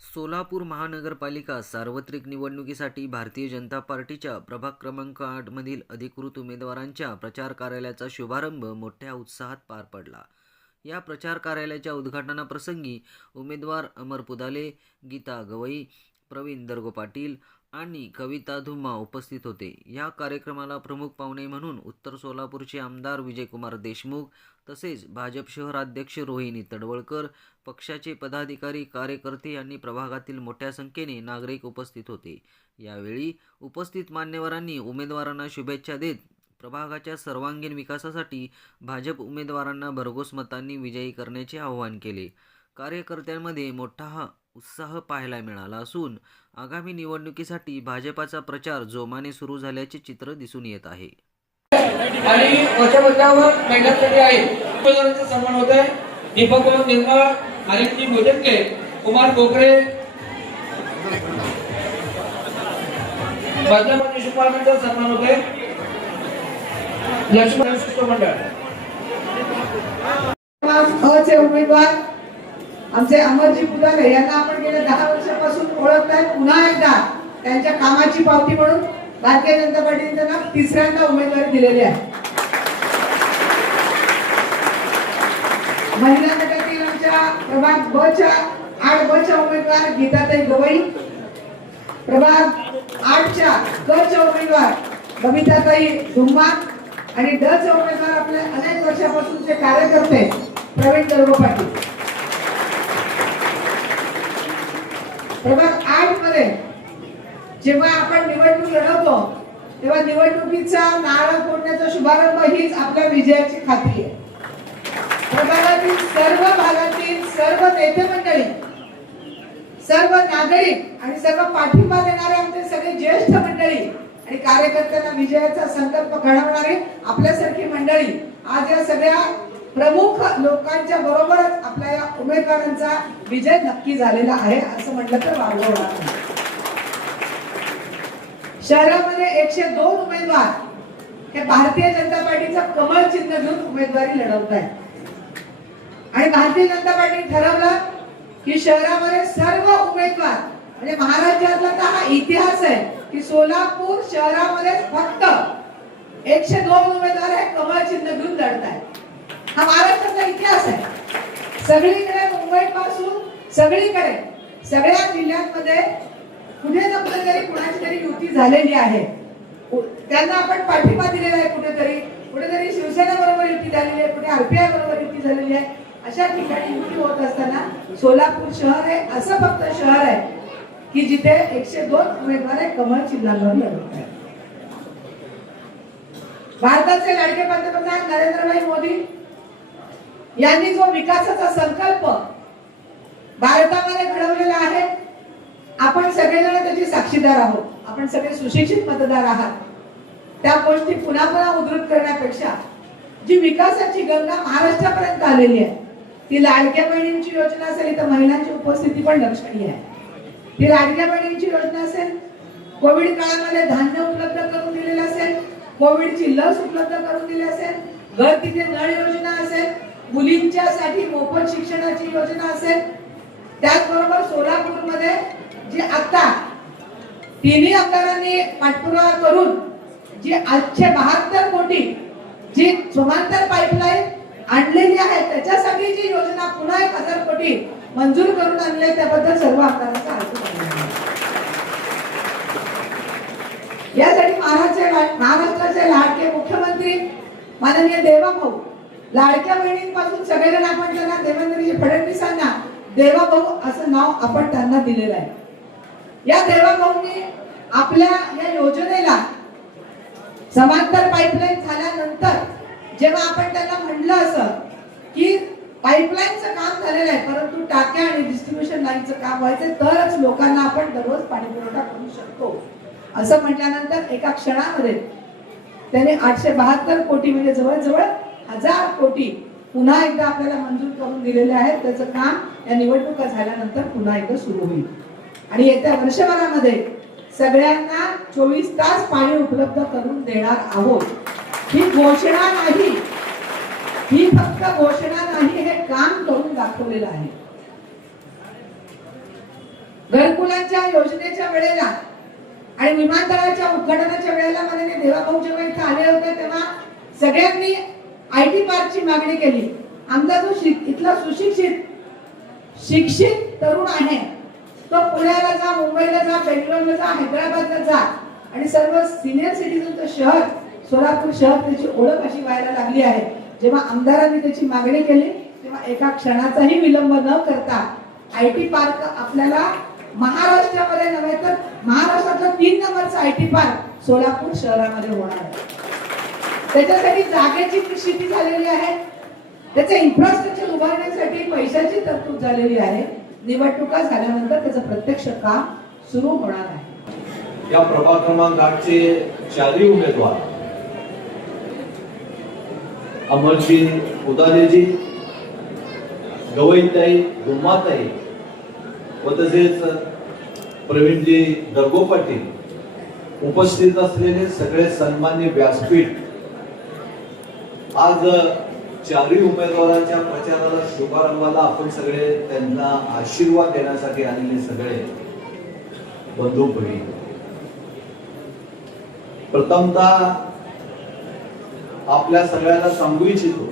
सोलापूर महानगरपालिका सार्वत्रिक निवडणुकीसाठी भारतीय जनता पार्टीच्या प्रभाग क्रमांक 8 मधील अधिकृत उमेदवारांच्या प्रचार कार्यालयाचा शुभारंभ मोठ्या उत्साहात पार पडला। या प्रचार कार्यालयाच्या उद्घाटनाप्रसंगी उमेदवार अमर पुदाले, गीता गवई, प्रवीण दर्गो पाटील आणि कविता धुम्मा उपस्थित होते। या कार्यक्रमाला प्रमुख पाहुणे म्हणून उत्तर सोलापूरचे आमदार विजयकुमार देशमुख तसेच भाजप शहराध्यक्ष रोहिणी तडवळकर, पक्षाचे पदाधिकारी, कार्यकर्ते आणि प्रभागातील मोठ्या संख्येने नागरिक उपस्थित होते। यावेळी उपस्थित मान्यवरांनी उमेदवारांना शुभेच्छा देत प्रभागाच्या सर्वांगीण विकासासाठी भाजप उमेदवारांना भरघोस मतांनी विजयी करण्याचे आवाहन केले। कार्यकर्त्यांमध्ये मोठा उत्साह पाहायला मिळाला असून आगामी निवडणुकीसाठी भाजपाचा प्रचार जोमाने सुरू झाल्याचे चित्र दिसून येत आहे। आणि वरच्या मजल्यावर महिलांसाठी आहे उमेदवारांचा सन्मान होत आहे। दीपक निर्मळ, आदित्य मोदके, कुमार कोकरे, मध्यवर्ती शिपायांचा सन्मान होत आहे। लक्ष्मण शिष्टमंडळ चे उमेदवार आमचे अमरजी पुदाले यांना आपण गेल्या 10 वर्षापासून ओळखताय। पुन्हा एकदा त्यांच्या कामाची पावती म्हणून भारतीय जनता पार्टीने त्यांना तिसऱ्यांदा उमेदवारी दिलेली आहे। महिला गटातील आमच्या प्रभाग ब च्या 8 ब च्या उमेदवार गीताताई गवई, प्रभाग 8 च्या क च्या उमेदवार कविताताई धुम्मा आणि ड चे उमेदवार आपले अनेक वर्षापासूनचे कार्यकर्ते प्रवीण दर्गो पाटील। प्रभाग 8 मध्ये जेव्हा आपण निवडणूक लढवतो तेव्हा निवडणुकीचा नारळ फोडण्याचा शुभारंभ हीच आपल्या विजयाची खात्री आहे। प्रभागातील सर्व भागातील सर्व नेते मंडळी, सर्व नागरिक आणि सर्व पाठिंबा देणारे आमचे सगळे ज्येष्ठ मंडळी आणि कार्यकर्त्यांना विजयाचा संकल्प घडवणारे आपल्यासारखी मंडळी आज या सगळ्या प्रमुख लोकांच्या बरोबरच आपल्या या उमेदवारांचा विजय नक्की झालेला आहे असं म्हटलं तर वावगं होणार नाही। शहरामध्ये 102 उमेदवार हे भारतीय जनता पार्टीचा कमळ चिन्ह घेऊन उमेदवारी लढवत आहेत आणि भारतीय जनता पार्टी ठरवलं की शहरामध्ये सर्व उमेदवार म्हणजे महाराष्ट्रातला तर हा इतिहास आहे की सोलापूर शहरामध्ये फक्त 102 उमेदवार हे कमळ चिन्ह घेऊन लढत आहेत। हा महाराष्ट्राचा इतिहास आहे। सगळीकडे मुंबईपासून सगळीकडे सगळ्या जिल्ह्यांमध्ये कुठे ना कुठेतरी कुणाची तरी युती झालेली आहे। त्यांना आपण पाठिंबा दिलेला आहे, कुठेतरी शिवसेना बरोबर युती झालेली आहे, कुठे आरपीआय बरोबर युती झालेली आहे। अशा ठिकाणी युती होत असताना सोलापूर शहर हे असं फक्त शहर आहे की जिथे 102 उमेदवार कमळ चिन्हावर लढवत आहेत। भारताचे लाडके पंतप्रधान नरेंद्रभाई मोदी यांनी जो विकासाचा संकल्प भारतामध्ये घडवलेला आहे, आपण सगळेजण त्याची साक्षीदार आहोत। आपण सगळे सुशिक्षित मतदार आहात। त्या गोष्टी पुन्हा पुन्हा उद्धृत करण्यापेक्षा जी विकासाची गंगा महाराष्ट्रापर्यंत आलेली आहे, ती लाडक्या बहिणींची योजना असेल, तर महिलांची उपस्थिती पण लक्षणीय आहे। ती लाडक्या बहिणींची योजना असेल, कोविड काळामध्ये धान्य उपलब्ध करून दिलेलं असेल, कोविडची लस उपलब्ध करून दिली असेल, घर तिथे नळ योजना असेल, मुलींच्यासाठी मोफत शिक्षणाची योजना असेल, त्याचबरोबर सोलापूरमध्ये जी आता तिन्ही आमदारांनी पाठपुरावा करून जी 872 कोटी जी समांतर पाईपलाईन आणलेली आहे त्याच्यासाठी जी योजना पुन्हा 1000 कोटी मंजूर करून आणले, त्याबद्दल सर्व आमदारांचा आभार। यासाठी महाराष्ट्राचे लाडके मुख्यमंत्री माननीय देवाभाऊ, लाडक्या बहिणींपासून सगळेजण आपण त्यांना देवेंद्रजी फडणवीसांना देवाभाऊ असं नाव आपण त्यांना दिलेलं आहे। या देवाभाऊंनी आपल्या या योजनेला समांतर पाईपलाईन झाल्यानंतर जेव्हा आपण त्यांना म्हणलं असं की पाईपलाईनचं काम झालेलं आहे, परंतु टाक्या आणि डिस्ट्रीब्युशन लाईनचं काम व्हायचं तरच लोकांना आपण दररोज पाणी पुरवठा करू शकतो असं म्हटल्यानंतर एका क्षणामध्ये त्यांनी 872 कोटी म्हणजे जवळजवळ 1000 कोटी पुन्हा एकदा आपल्याला मंजूर करून दिलेले आहेत। त्याचं काम या निवडणुका झाल्यानंतर पुन्हा एकदा सुरू होईल आणि येत्या वर्षभरामध्ये सगळ्यांना 24 तास पाणी उपलब्ध करून देणार आहोत। ही घोषणा नाही, ही फक्त घोषणा नाही, हे काम करून दाखवलेलं आहे। घरकुलांच्या योजनेच्या वेळेला आणि विमानतळाच्या उद्घाटनाच्या वेळेला माननीय देवाभाऊ जेव्हा इथे आले होते तेव्हा सगळ्यांनी IT पार्कची मागणी केली. आमचा जो इथला सुशिक्षित शिक्षित तरुण आहे तो पुण्याला जा, मुंबईला जा, बेंगलोरला जा, हैदराबादला जा आणि सर्व सिनियर सिटीजनचं शहर सोलापूर शहर त्याची ओळख अशी व्हायला लागली आहे. जेव्हा आमदारांनी त्याची मागणी केली तेव्हा एका क्षणाचाही विलंब न करता IT पार्क आपल्याला महाराष्ट्रामध्ये नव्हे तर महाराष्ट्रातला 3 नंबरचा IT पार्क सोलापूर शहरामध्ये होणार आहे. त्याच्यासाठी जागेची निश्चिती झालेली आहे, त्याचे इन्फ्रास्ट्रक्चर उभारण्यासाठी पैशाची तरतूद झालेली आहे. निवडणुका झाल्यानंतर त्याचं प्रत्यक्ष काम सुरू होणार आहे. या प्रभाग क्रमांक 8चे 4 उमेदवार अमरजी उदालेजी, गवईताई, गुम्माताई व तसेच प्रवीणजी दर्गो पाटील उपस्थित असलेले सगळे सन्मान्य व्यासपीठ आज 4 उमेदवारांच्या प्रचाराला शुभारंभाला आपण सगळे त्यांना आशीर्वाद देण्यासाठी आलेले सगळे बंधू भगिनी, प्रथमतः आपल्या सगळ्यांना सांगू इच्छितो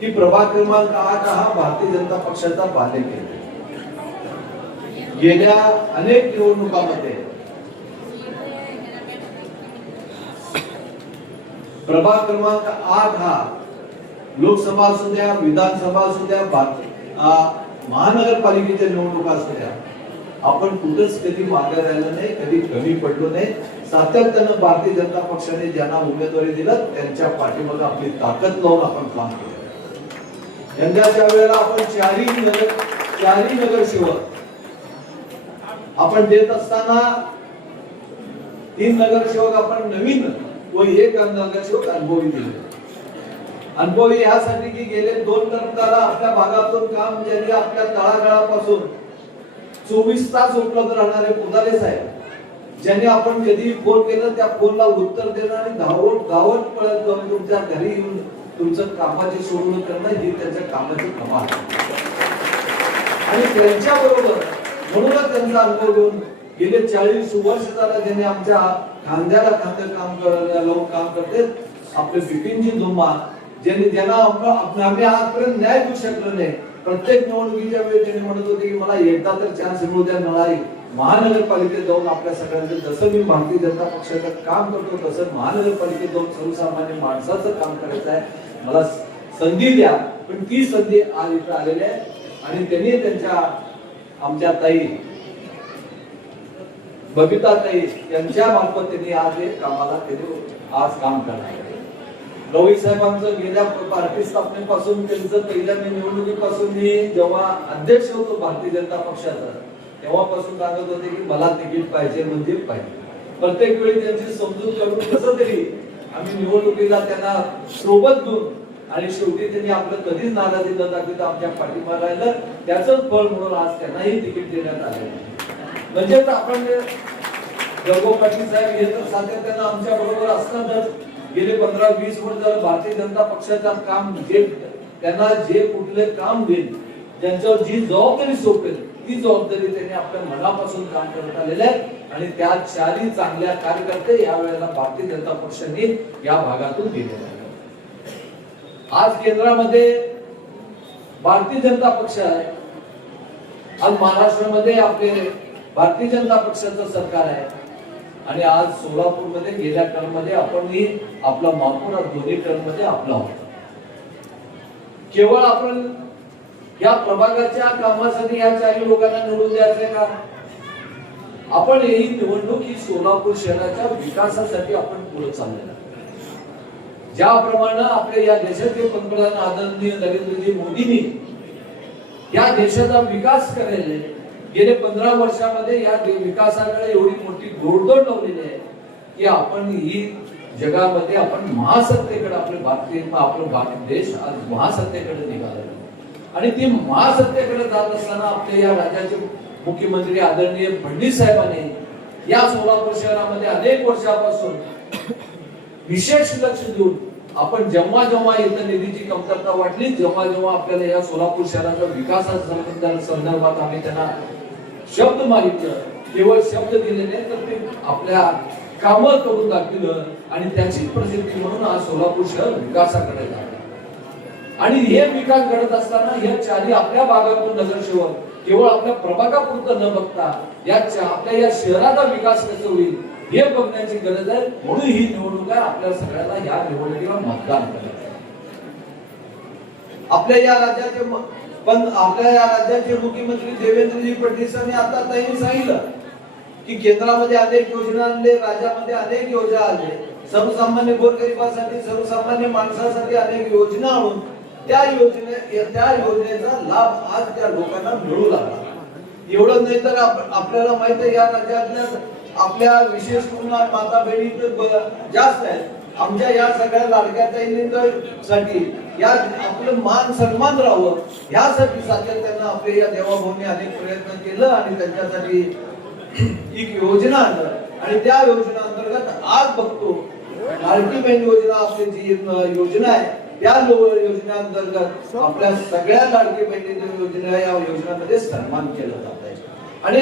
की प्रभाग क्रमांक 8 हा भारतीय जनता पक्षाचा बालेकिल्ला. गेल्या अनेक निवडणुकांमध्ये प्रभाग क्रमांक 8 हा लोकसभा असू द्या, विधानसभा असू द्या, महानगरपालिकेच्या निवडणुका असू द्या, आपण कुठंच कधी मागे राहिलो नाही, कधी कमी पडलो नाही. सातत्यानं भारतीय जनता पक्षाने ज्यांना उमेदवारी दिलं त्यांच्या पाठीमागे आपली ताकद लावून आपण काम केलं. यंदाच्या वेळेला आपण 4 नगरसेवक आपण देत असताना 3 नगरसेवक आपण नवीन व 1 नगरसेवक अनुभवी दिले. अनुभवी यासाठी की गेले 2 टर्मला आपल्या भागातून काम ज्यांनी आपल्या तळागाळापासून 24 तास उपलब्ध राहणारे उदाले साहेब, ज्यांनी आपण कधी फोन केलं त्या फोनला उत्तर देणं आणि गावोट पळत जाऊन तुमच्या घरी येऊन तुमचं कामाची सोडवणूक करणं ही त्यांच्या कामाची कमाल. आणि त्यांच्या बरोबर म्हणूनच त्यांचा अनुभव घेऊन गेले 40 वर्ष झाला ज्यांनी आमच्या खांद्याला खांदे काम करते आपले बिपिनजी धुमाळ, ज्यांना आम्ही आजपर्यंत न्याय देऊ शकलो नाही. प्रत्येक निवडणुकीच्या वेळी त्यांनी म्हणत होते की मला एकदा तर चान्स मिळू द्या, मला महानगरपालिकेत जाऊन आपल्या सगळ्यांचं, जसं मी भारतीय जनता पक्षाचं काम करतो तसं महानगरपालिकेत जाऊन सर्वसामान्य माणसाचं काम करायचं आहे, मला संधी द्या. पण ती संधी आज इथं आलेली आहे आणि त्यांनी त्यांच्या आमच्या ताई बबिता ताई यांच्या मार्फत त्यांनी आज हे कामाला आज काम करणार. गवई साहेबांचं गेल्या पार्टी स्थापनेपासून त्यांचं पहिल्या निवडणुकीपासून मी जेव्हा अध्यक्ष होतो भारतीय जनता पक्षाचा तेव्हापासून सांगत होते की मला तिकीट पाहिजे म्हणजे पाहिजे. प्रत्येक वेळी त्यांची समजूत करून कसं तरी आम्ही निवडणुकीला त्यांना सोबत घेऊन आणि शेवटी त्यांनी आपलं कधीच नाराजी न दाखवता आमच्या पाठीमागे राहिलं. त्याचंच फळ म्हणून आज त्यांनाही तिकीट देण्यात आले. म्हणजेच आपण दर्गो पाटील साहेब हे तर सातत्यानं आमच्या बरोबर असतातच. गेले 15-20 वर्ष झालं भारतीय जनता पक्षाचं काम त्यांना जे कुठले काम देईल, ज्यांच्यावर जी जबाबदारी सोपेल ती जबाबदारी त्यांनी आपल्या मनापासून काम करत आलेले आहे. आणि त्या 4 चांगल्या कार्यकर्ते या वेळेला भारतीय जनता पक्षाने या भागातून दिलेले आहेत. आज केंद्रामध्ये भारतीय जनता पक्ष आहे, आज महाराष्ट्रामध्ये आपले भारतीय जनता पक्षाचं सरकार आहे आणि आज सोलापूरमध्ये गेल्या टर्म मध्ये आपण आपला महापौर दोन्ही टर्म मध्ये आपला होता. केवळ आपण या प्रभागाच्या कामासाठी या 4 लोकांना निवडून द्यायचंय का? आपण ही निवडणूक ही सोलापूर शहराच्या विकासासाठी आपण पुढे चाललेला. ज्याप्रमाणे आपल्या या देशाचे पंतप्रधान आदरणीय नरेंद्रजी मोदींनी या देशाचा विकास करायला गेले 15 वर्षामध्ये या विकासाकडे एवढी मोठी घोडदौड लावलेली आहे की आपण ही जगामध्ये आपण महासत्तेकडे आपलं भारत देश आज महासत्तेकडे निघाला. आणि ती महासत्तेकडे जात असताना आपल्या या राज्याचे मुख्यमंत्री आदरणीय फडणवीस साहेबांनी या सोलापूर शहरामध्ये अनेक वर्षापासून विशेष लक्ष देऊन आपण जेव्हा इथं निधीची कमतरता वाटली, जेव्हा आपल्याला या सोलापूर शहराच्या विकासाच्या संदर्भात आम्ही त्यांना शब्द मागितलं, केवळ शब्द दिले नाही तर ते आपल्या कामं करून दाखवलं आणि त्याची प्रसिद्धी म्हणून आज सोलापूर शहर विकासाकडे लागलं. आणि हे विकास घडत असताना या चारी आपल्या भागातून नगरसेवक केवळ आपल्या प्रभागापुरतं न बघता आपल्या या शहराचा विकास कसा होईल हे बघण्याची गरज आहे. म्हणून ही निवडणूक आहे, आपल्या सगळ्यांना या निवडणुकीला मतदान करायचं. आपल्या या राज्याचे मुख्यमंत्री देवेंद्रजी फडणवीस यांनी आता त्यांनी सांगितलं की केंद्रामध्ये अनेक योजना आणले, राज्यामध्ये अनेक योजना आणले, सर्वसामान्य गोरगरिबासाठी सर्वसामान्य माणसासाठी अनेक योजना आणून त्या योजनेचा लाभ आज त्या लोकांना मिळू लागला. एवढं नाही तर आपल्याला माहित आहे या राज्यातल्या आपल्या विशेष करून माता बहिणी जास्त आहेत. आमच्या या सगळ्या लाडक्या साठी या आपलं मान सन्मान राहावं यासाठी सातत्यानं आपले या देवाभाऊने अनेक प्रयत्न केलं आणि त्यांच्यासाठी एक योजना आणलं. आणि त्या योजना अंतर्गत आज बघतो लाडकी बहीण योजना आपली जी योजना आहे त्या योजनेअंतर्गत आपल्या सगळ्या लाडकी बहिणीच्या योजना या योजनेमध्ये सन्मान केला जात आहे. आणि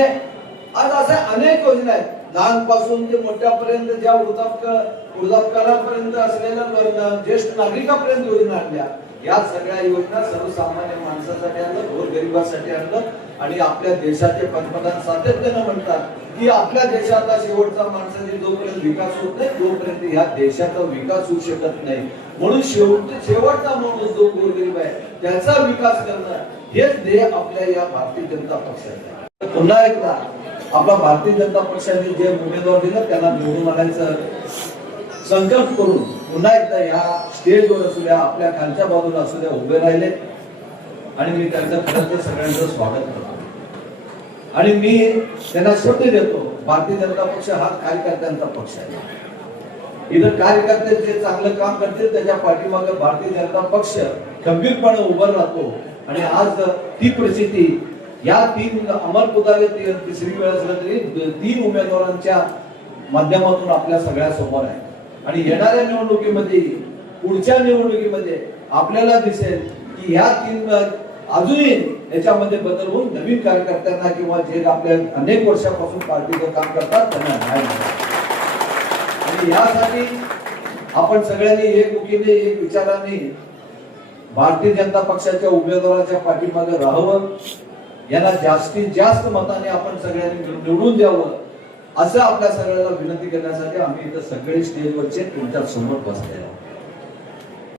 आज अशा अनेक योजना आहेत, लहानपासून ते मोठ्यापर्यंत, ज्या वृद्धापकाळापर्यंत असलेल्या ज्येष्ठ नागरिकापर्यंत योजना आणल्या. या सगळ्या योजना सर्वसामान्य माणसासाठी आणलं, गोरगरिबासाठी आणलं. आणि आपल्या देशाचे पंतप्रधान सातत्यानं म्हणतात की आपल्या देशाचा शेवटचा माणसाची जोपर्यंत विकास होत नाही तोपर्यंत या देशाचा विकास होऊ शकत नाही. म्हणून शेवटचा माणूस जो गोरगरीब आहे त्याचा विकास करणं हेच ध्येय आपल्या या भारतीय जनता पक्षाचं आहे. पुन्हा एकदा आपला भारतीय जनता पक्षाने जे उमेदवार दिला त्यांना निवडून आणायचं संकल्प करून पुन्हा एकदा या स्टेजवर असू द्या, आपल्या खालच्या बाजूला असू द्या उभे राहिले. आणि मी त्यांचं खरंच सगळ्यांचं स्वागत करतो आणि मी त्यांना शब्द देतो, भारतीय जनता पक्ष हा कार्यकर्त्यांचा पक्ष आहे. इथं कार्यकर्ते जे चांगलं काम करतील त्याच्या पाठीमागे भारतीय जनता पक्ष खंबीरपणे उभं राहतो. आणि आज ती परिस्थिती या तीन अमर पुताले तिसरी वेळ असलं तरी 3 उमेदवारांच्या माध्यमातून आपल्या सगळ्या समोर आहे. आणि येणाऱ्या निवडणुकीमध्ये, पुढच्या निवडणुकीमध्ये आपल्याला दिसेल की ह्या 3 अजूनही याच्यामध्ये बदल होऊन नवीन कार्यकर्त्यांना किंवा जे आपल्या अनेक वर्षापासून पार्टीचं काम करतात त्यांना न्याय मिळेल. आणि यासाठी आपण सगळ्यांनी एकमुखीने एक विचाराने भारतीय जनता पक्षाच्या उमेदवाराच्या पाठीमागे राहावं, यांना जास्तीत जास्त मताने आपण सगळ्यांनी निवडून द्यावं असं आपल्या सगळ्यांना विनंती करण्यासाठी आम्ही इथं सगळे स्टेजवरचे तुमच्या समोर बसलेलो आहोत.